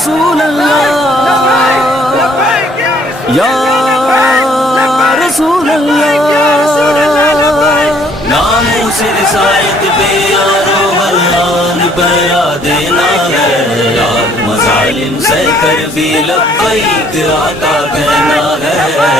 रसूल अल्लाह, या रसूल अल्लाह। नामों से रिसायत पे यारो वरदान पर देना है, लाख मज़ालिम से कर भी लब्बैक आका कहना है,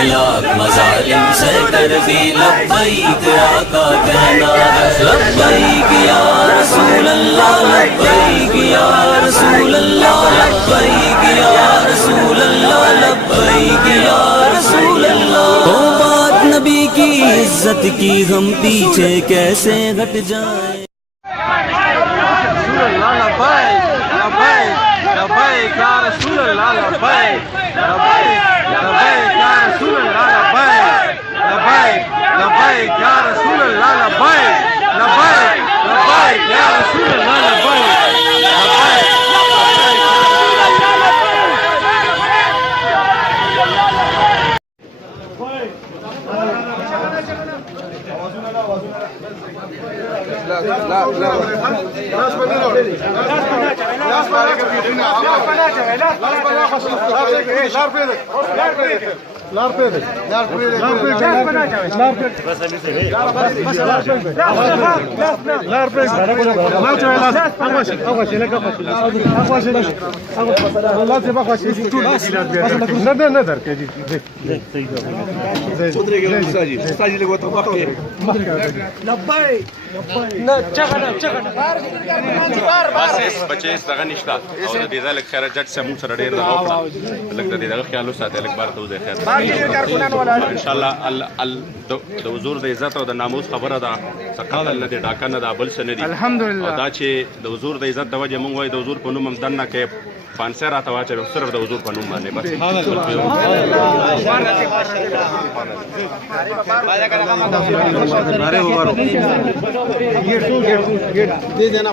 लाख मज़ालिम से कर भी लब्बैक आका कहना है। लब्बैक या रसूल अल्लाह, लब्बैक या रसूल अल्लाह, लब्बैक या रसूल अल्लाह, लब्बैक या रसूल अल्लाह। तो बात नबी की इज्जत की हम पीछे कैसे हट जाए। लब्बैक या रसूल अल्लाह, लब्बैक लब्बैक लब्बैक या रसूल अल्लाह, लब्बैक लब्बैक लब्बैक या रसूल अल्लाह, लब्बैक लब्बैक लब्बैक या रसूल अल्लाह, लब्बैक लब्बैक। بچې څنګه نشته او د دې ځل خیره جج سمون سره ډېر نه وکړه لکه د دې خیال وساته لکه بار ته وځي خیر ان شاء الله د حضور د عزت او د ناموس خبره ده سقط نه دي ډاکه نه ده بل څه نه دي الحمدلله دا چې د حضور د عزت د وجه مونږ وای د حضور په نوم هم دنه کې پانسه راته واچو صرف د حضور په نوم باندې بس دے دینا